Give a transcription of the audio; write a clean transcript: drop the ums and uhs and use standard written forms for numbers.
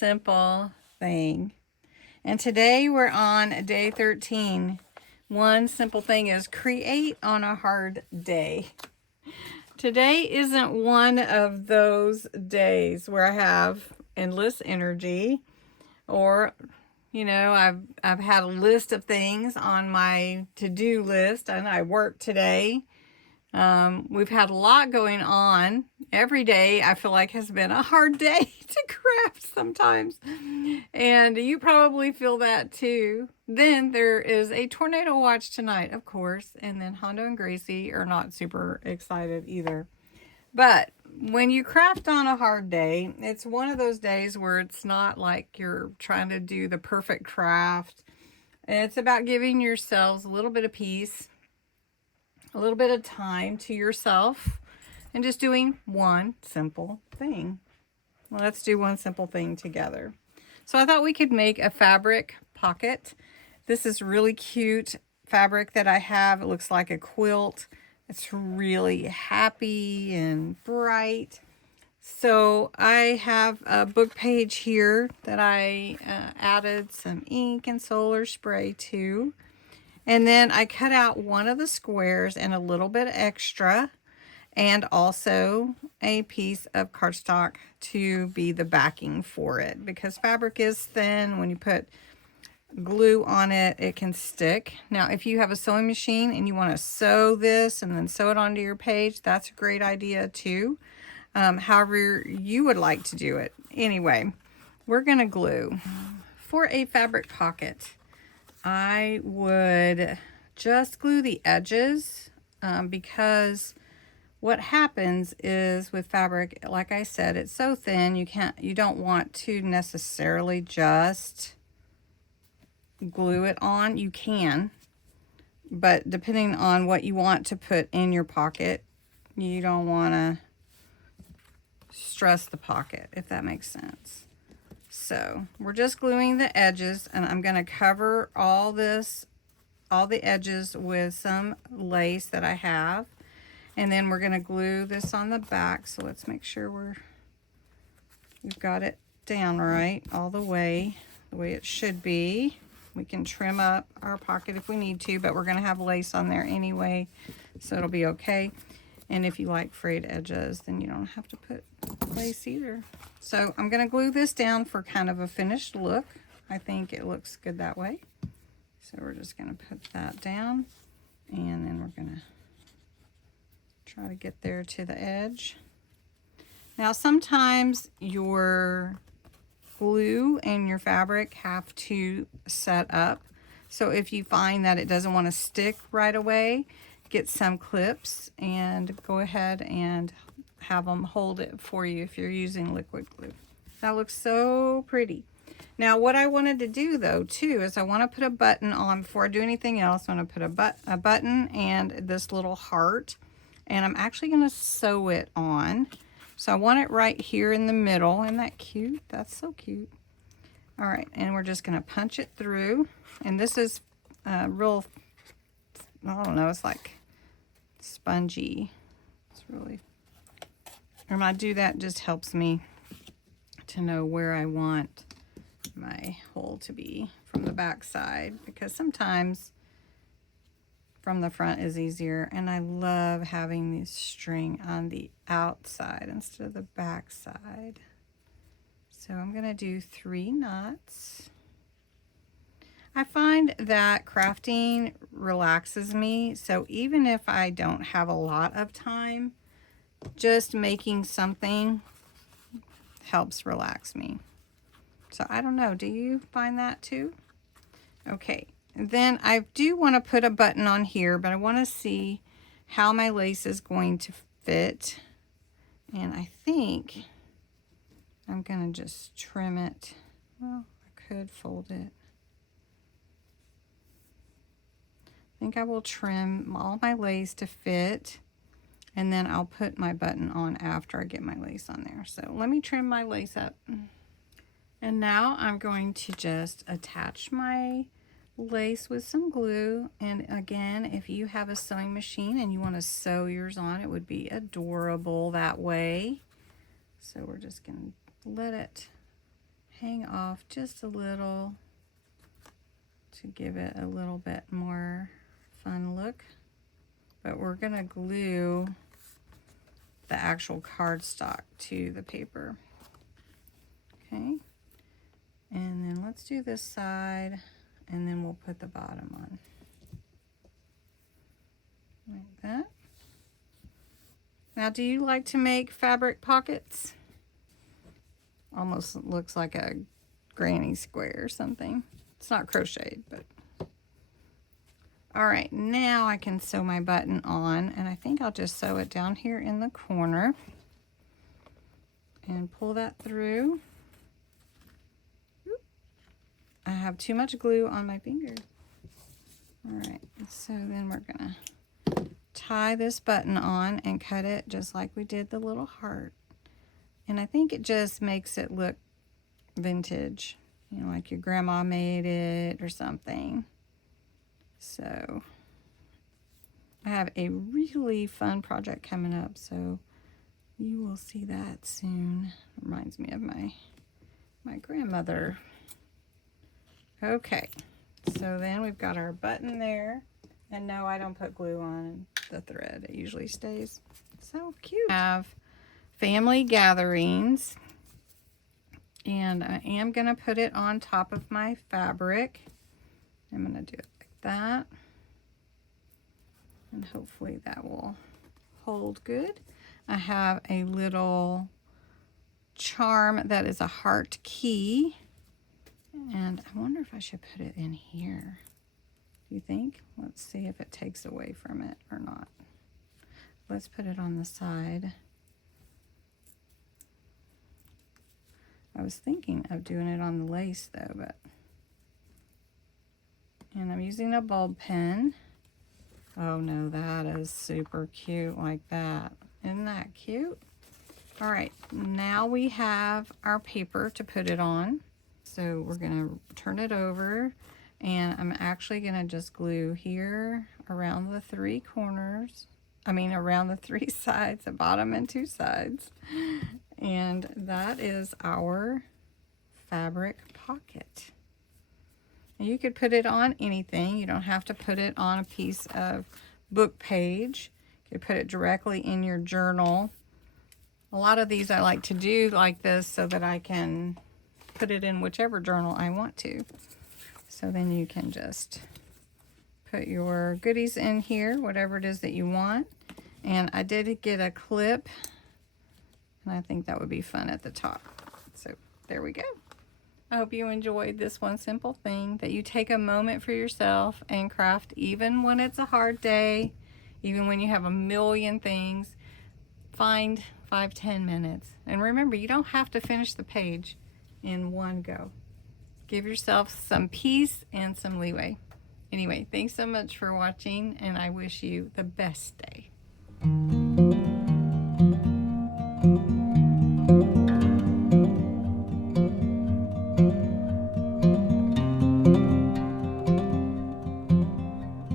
simple thing. And today we're on day 13. One simple thing is create on a hard day. Today isn't one of those days where I have endless energy, or I've had a list of things on my to-do list and I worked today. We've had a lot going on. Every day I feel like has been a hard day to craft sometimes. And you probably feel that too. Then there is a tornado watch tonight, of course. And then Hondo and Gracie are not super excited either. But when you craft on a hard day, it's one of those days where it's not like you're trying to do the perfect craft. It's about giving yourselves a little bit of peace, a little bit of time to yourself, and just doing one simple thing. Well, let's do one simple thing together. So I thought we could make a fabric pocket. This is really cute fabric that I have. It looks like a quilt. It's really happy and bright. So I have a book page here that I added some ink and solar spray to. And then I cut out one of the squares and a little bit extra, and also a piece of cardstock to be the backing for it, because fabric is thin. When you put glue on it, it can stick. Now, if you have a sewing machine and you want to sew this and then sew it onto your page, that's a great idea too. However you would like to do it. Anyway, we're going to glue. For a fabric pocket, I would just glue the edges because what happens is with fabric, like I said, it's so thin you don't want to necessarily just glue it on. You can, but depending on what you want to put in your pocket, you don't want to stress the pocket, if that makes sense. So we're just gluing the edges, and I'm going to cover all the edges with some lace that I have, and then we're going to glue this on the back. So let's make sure we've got it down right all the way it should be. We can trim up our pocket if we need to, but we're going to have lace on there anyway, so it'll be okay. And if you like frayed edges, then you don't have to put lace either. So I'm going to glue this down for kind of a finished look. I think it looks good that way. So we're just going to put that down, and then we're going to try to get there to the edge. Now, sometimes your glue and your fabric have to set up. So if you find that it doesn't want to stick right away, get some clips and go ahead and have them hold it for you if you're using liquid glue. That looks so pretty. Now, what I wanted to do though too is I want to put a button on before I do anything else. I'm going to put a button and this little heart, and I'm actually going to sew it on. So I want it right here in the middle. Isn't that cute? That's so cute. All right, and we're just going to punch it through. And this is real, I don't know, it's like spongy. It's really, when I do that, it just helps me to know where I want my hole to be from the back side, because sometimes from the front is easier, and I love having this string on the outside instead of the back side. So I'm going to do 3 knots. I find that crafting relaxes me, so even if I don't have a lot of time, just making something helps relax me. So I don't know, do you find that too? Okay, and then I do want to put a button on here, but I want to see how my lace is going to fit. And I think I'm going to just trim it. Well, I could fold it. I think I will trim all my lace to fit, and then I'll put my button on after I get my lace on there. So let me trim my lace up. And now I'm going to just attach my lace with some glue. And again, if you have a sewing machine and you want to sew yours on, it would be adorable that way. So we're just going to let it hang off just a little to give it a little bit more fun look. But we're going to glue the actual cardstock to the paper. Okay. And then let's do this side, and then we'll put the bottom on. Like that. Now, do you like to make fabric pockets? Almost looks like a granny square or something. It's not crocheted, but. All right, now I can sew my button on, and I think I'll just sew it down here in the corner and pull that through. Oop. I have too much glue on my finger. All right, so then we're gonna tie this button on and cut it just like we did the little heart. And I think it just makes it look vintage, you know, like your grandma made it or something. So I have a really fun project coming up, so you will see that soon. Reminds me of my grandmother. Okay, so then we've got our button there, and no, I don't put glue on the thread. It usually stays. So cute. I have family gatherings, and I am gonna put it on top of my fabric. I'm gonna do it that, and hopefully that will hold good. I have a little charm that is a heart key, and I wonder if I should put it in here. Do you think? Let's see if it takes away from it or not. Let's put it on the side. I was thinking of doing it on the lace though, but and I'm using a bulb pen. Oh no, that is super cute like that. Isn't that cute? All right, now we have our paper to put it on. So we're gonna turn it over, and I'm actually gonna just glue here around the three corners. I mean around the three sides, the bottom and two sides. And that is our fabric pocket. You could put it on anything. You don't have to put it on a piece of book page. You could put it directly in your journal. A lot of these I like to do like this so that I can put it in whichever journal I want to. So then you can just put your goodies in here, whatever it is that you want. And I did get a clip, and I think that would be fun at the top. So there we go. I hope you enjoyed this one simple thing, that you take a moment for yourself and craft, even when it's a hard day, even when you have a million things. Find 5-10 minutes. And remember, you don't have to finish the page in one go. Give yourself some peace and some leeway. Anyway, thanks so much for watching, and I wish you the best day.